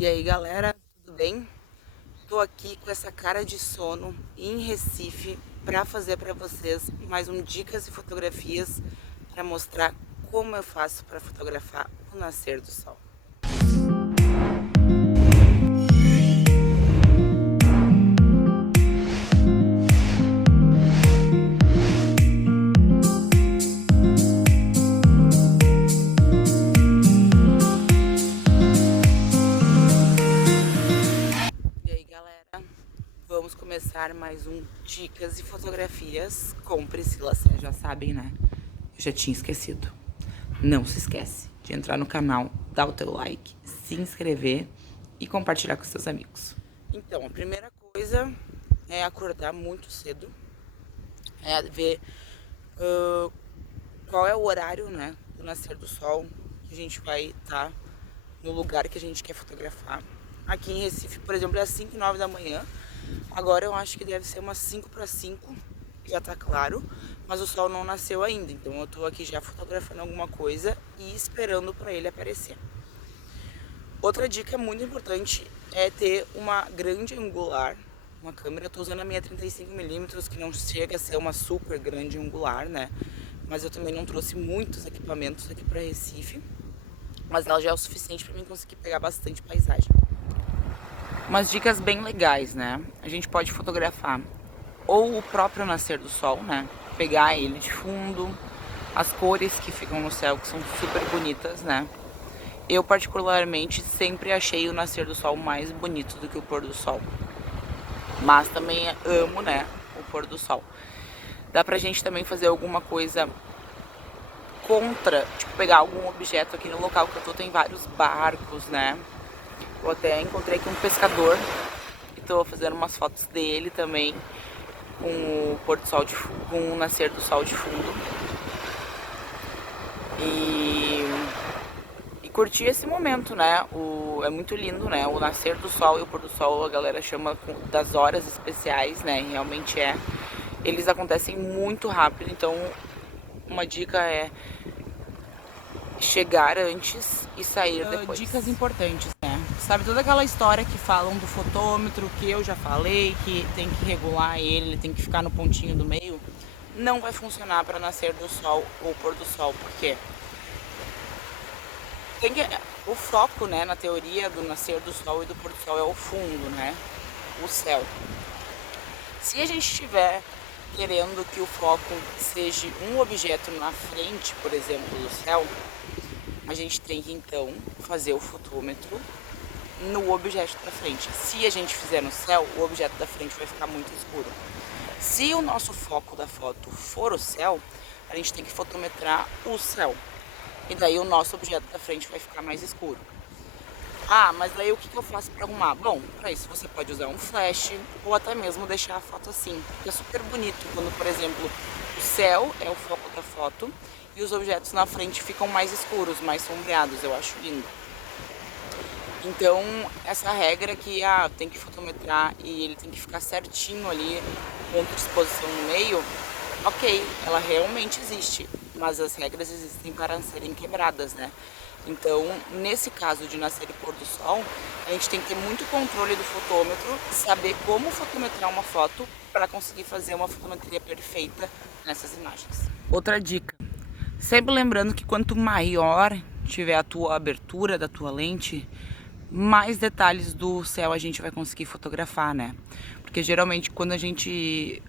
E aí galera, tudo bem? Tô aqui com essa cara de sono em Recife para fazer para vocês mais um dicas e fotografias para mostrar como eu faço para fotografar o nascer do sol. E aí galera, vamos começar mais um dicas e fotografias com Priscila. Vocês já sabem, né? Eu já tinha esquecido. Não se esquece de entrar no canal, dar o teu like, se inscrever e compartilhar com seus amigos. Então, a primeira coisa é acordar muito cedo, é ver qual é o horário, né, do nascer do sol, que a gente vai estar no lugar que a gente quer fotografar. Aqui em Recife, por exemplo, é às 5 e 9 da manhã. Agora eu acho que deve ser umas 5 para 5, já tá claro, mas o sol não nasceu ainda, então eu tô aqui já fotografando alguma coisa e esperando para ele aparecer. Outra dica muito importante é ter uma grande angular, uma câmera. Eu tô usando a minha 35mm, que não chega a ser uma super grande angular, né? Mas eu também não trouxe muitos equipamentos aqui para Recife, mas ela já é o suficiente para mim conseguir pegar bastante paisagem. Umas dicas bem legais, né? A gente pode fotografar ou o próprio nascer do sol, né? Pegar ele de fundo, as cores que ficam no céu, que são super bonitas, né? Eu particularmente sempre achei o nascer do sol mais bonito do que o pôr do sol. Mas também amo, né, o pôr do sol. Dá pra gente também fazer alguma coisa contra, tipo pegar algum objeto aqui no local que eu tô, tem vários barcos, né? Eu até encontrei aqui um pescador e tô fazendo umas fotos dele também com o pôr do sol com o nascer do sol de fundo. E curtir esse momento, né? É muito lindo, né? O nascer do sol e o pôr do sol a galera chama das horas especiais, né? E realmente é. Eles acontecem muito rápido, então uma dica é chegar antes e sair depois. Dicas importantes, né? Sabe toda aquela história que falam do fotômetro, que eu já falei, que tem que regular ele tem que ficar no pontinho do meio? Não vai funcionar para nascer do sol ou pôr do sol, por quê? O foco, né, na teoria do nascer do sol e do pôr do sol é o fundo, né? O céu. Se a gente estiver querendo que o foco seja um objeto na frente, por exemplo, do céu, a gente tem que então fazer o fotômetro no objeto da frente. Se a gente fizer no céu, o objeto da frente vai ficar muito escuro. Se o nosso foco da foto for o céu, a gente tem que fotometrar o céu. E daí o nosso objeto da frente vai ficar mais escuro. Ah, mas daí o que eu faço para arrumar? Bom, para isso você pode usar um flash ou até mesmo deixar a foto assim. Porque é super bonito quando, por exemplo, o céu é o foco da foto e os objetos na frente ficam mais escuros, mais sombreados. Eu acho lindo. Então, essa regra que tem que fotometrar e ele tem que ficar certinho ali, ponto de exposição no meio, ok, ela realmente existe, mas as regras existem para serem quebradas, né? Então, nesse caso de nascer e pôr do sol, a gente tem que ter muito controle do fotômetro, saber como fotometrar uma foto para conseguir fazer uma fotometria perfeita nessas imagens. Outra dica, sempre lembrando que quanto maior tiver a tua abertura da tua lente, mais detalhes do céu a gente vai conseguir fotografar, né? Porque geralmente quando a gente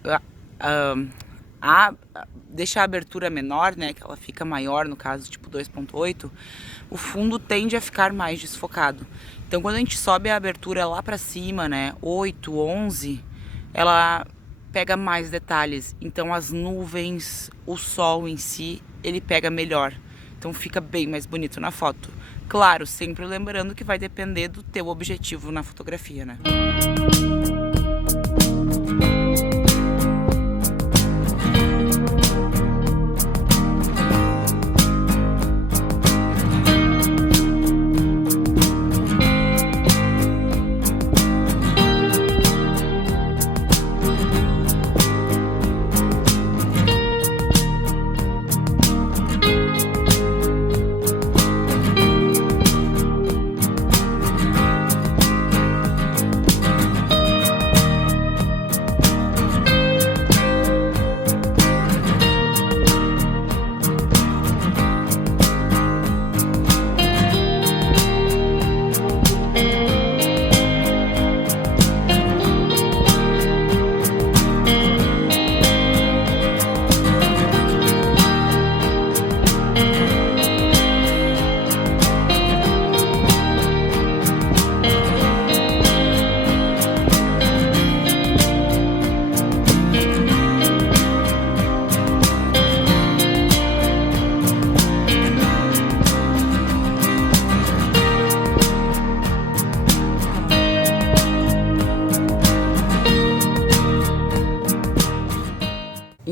deixa a abertura menor, né, que ela fica maior, no caso tipo 2.8, o fundo tende a ficar mais desfocado. Então quando a gente sobe a abertura lá pra cima, né, 8, 11, ela pega mais detalhes. Então as nuvens, o sol em si, ele pega melhor. Então fica bem mais bonito na foto. Claro, sempre lembrando que vai depender do teu objetivo na fotografia, né?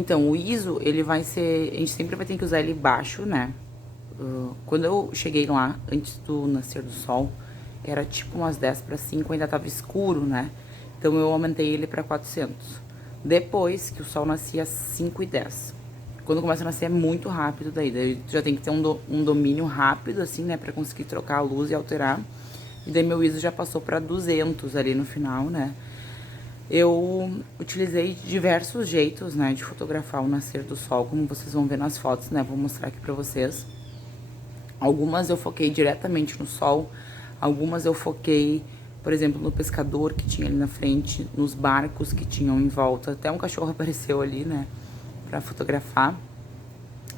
Então, o ISO, ele vai ser... A gente sempre vai ter que usar ele baixo, né? Quando eu cheguei lá, antes do nascer do sol, era tipo umas 10 para 5, ainda tava escuro, né? Então, eu aumentei ele para 400. Depois que o sol nascia às 5 e 10. Quando começa a nascer é muito rápido daí já tem que ter um domínio rápido, assim, né? Pra conseguir trocar a luz e alterar. E daí meu ISO já passou para 200 ali no final, né? Eu utilizei diversos jeitos, né, de fotografar o nascer do sol, como vocês vão ver nas fotos, né? Vou mostrar aqui pra vocês. Algumas eu foquei diretamente no sol, algumas eu foquei, por exemplo, no pescador que tinha ali na frente, nos barcos que tinham em volta. Até um cachorro apareceu ali, né, pra fotografar.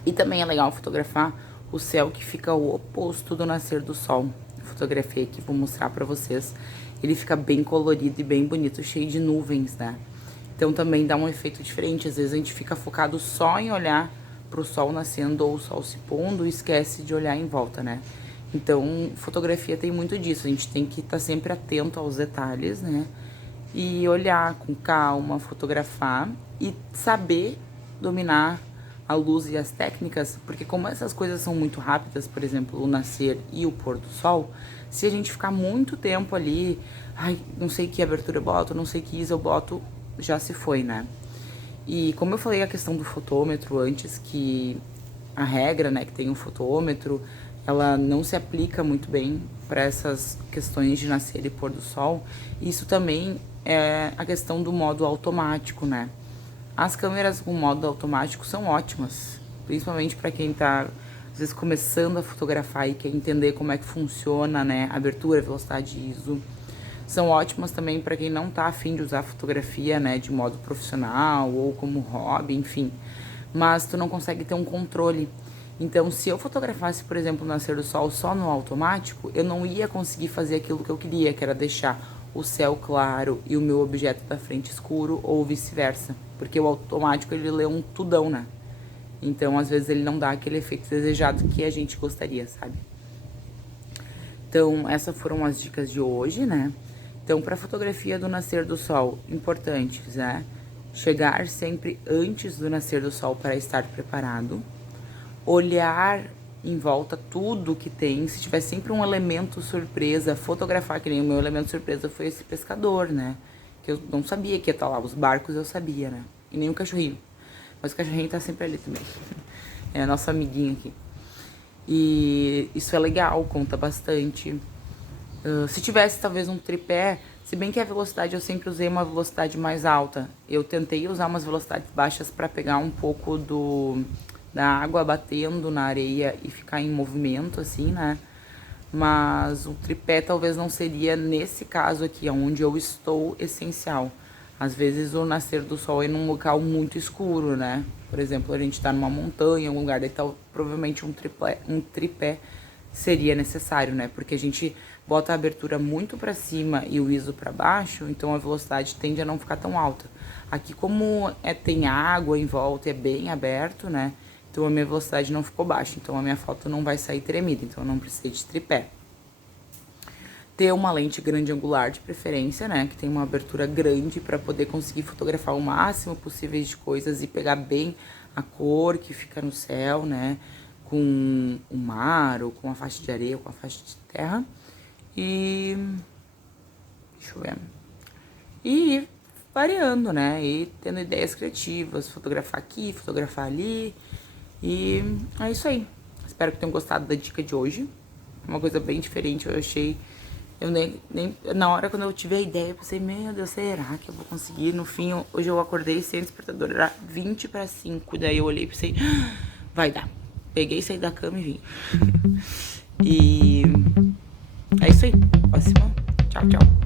E também é legal fotografar o céu que fica o oposto do nascer do sol. Eu fotografei aqui, vou mostrar pra vocês. Ele fica bem colorido e bem bonito, cheio de nuvens, né? Então também dá um efeito diferente. Às vezes a gente fica focado só em olhar pro sol nascendo ou o sol se pondo e esquece de olhar em volta, né? Então, fotografia tem muito disso. A gente tem que estar sempre atento aos detalhes, né? E olhar com calma, fotografar e saber dominar a luz e as técnicas, porque como essas coisas são muito rápidas, por exemplo, o nascer e o pôr do sol, se a gente ficar muito tempo ali, ai, não sei que abertura eu boto, não sei que ISO eu boto, já se foi, né? E como eu falei a questão do fotômetro antes, que a regra, né, que tem um fotômetro, ela não se aplica muito bem para essas questões de nascer e pôr do sol, isso também é a questão do modo automático, né? As câmeras com modo automático são ótimas, principalmente para quem tá, às vezes, começando a fotografar e quer entender como é que funciona, né, abertura, velocidade ISO. São ótimas também para quem não tá afim de usar fotografia, né, de modo profissional ou como hobby, enfim. Mas tu não consegue ter um controle. Então, se eu fotografasse, por exemplo, o nascer do sol só no automático, eu não ia conseguir fazer aquilo que eu queria, que era deixar o céu claro e o meu objeto da frente escuro, ou vice-versa. Porque o automático, ele lê um tudão, né? Então, às vezes, ele não dá aquele efeito desejado que a gente gostaria, sabe? Então, essas foram as dicas de hoje, né? Então, para fotografia do nascer do sol, importantes, né? Chegar sempre antes do nascer do sol para estar preparado. Olhar em volta tudo que tem, se tiver sempre um elemento surpresa, fotografar, que nem o meu elemento surpresa foi esse pescador, né? Que eu não sabia que ia estar lá, os barcos eu sabia, né? E nem o cachorrinho, mas o cachorrinho tá sempre ali também, é nosso amiguinho aqui. E isso é legal, conta bastante. Se tivesse talvez um tripé, se bem que a velocidade eu sempre usei uma velocidade mais alta, eu tentei usar umas velocidades baixas para pegar um pouco da água batendo na areia e ficar em movimento, assim, né? Mas o tripé talvez não seria, nesse caso aqui, onde eu estou, essencial. Às vezes o nascer do sol é num local muito escuro, né? Por exemplo, a gente tá numa montanha, em algum lugar, daí provavelmente um tripé seria necessário, né? Porque a gente bota a abertura muito para cima e o ISO para baixo, então a velocidade tende a não ficar tão alta. Aqui, como tem água em volta e é bem aberto, né? Então a minha velocidade não ficou baixa, então a minha foto não vai sair tremida, então eu não precisei de tripé. Ter uma lente grande angular de preferência, né, que tem uma abertura grande para poder conseguir fotografar o máximo possível de coisas e pegar bem a cor que fica no céu, né, com o mar, ou com a faixa de areia, ou com a faixa de terra. E deixa eu ver. E variando, né, e tendo ideias criativas, fotografar aqui, fotografar ali. E é isso aí. Espero que tenham gostado da dica de hoje. Uma coisa bem diferente, eu achei. Eu nem na hora quando eu tive a ideia, eu pensei, meu Deus, será que eu vou conseguir? No fim, hoje eu acordei sem despertador, era 20 para 5. Daí eu olhei e pensei, vai dar. Peguei, saí da cama e vim. E é isso aí. Próxima. Tchau, tchau.